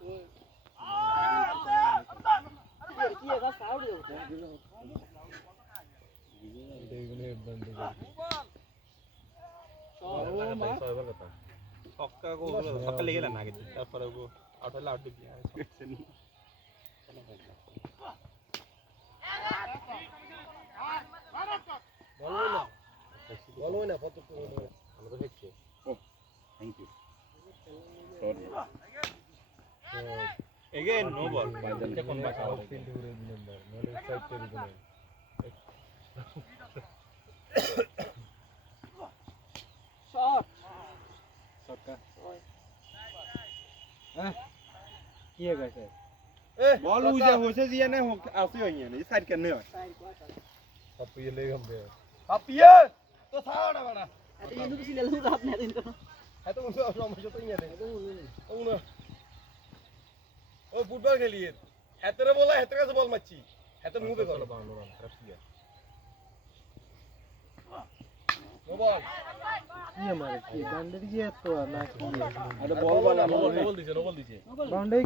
কি একা সাউন্ড হচ্ছে এইগুলো বন্ধ করে ছক্কা গোল ছক্কা লেগে না আগে তারপরে আউট হলে আউট দিবি আর বলো না কত ভালো দেখছো thank you sorry again no বল কোন বাসা ফিল্ড ঘুরে দিলেন না মানে সাইড থেকে দিলেন শট ছক্কা হ্যাঁ কি है कैसे বল উজা হইছে জিয়া না আসি হইয়া না সাইড কেন হয় अब ये ले हम दे পাপিয়ে তো ছাড়া বাড়া এত ইন্দু তো সিলে লুক আপনি দিন তো এত কোন সমস্যা তো ইয়া নেই ওনা ও ফুটবল খেলিয়ে হেতরে বলা হেতরে কাছে বল মারছি হেতর মুভে করো बाउंड रन खराब किया নো বল ये हमारे की बाउंड्री ये तो ना की আরে বল বল नो बॉल दीजिए নো বল बाउंड्री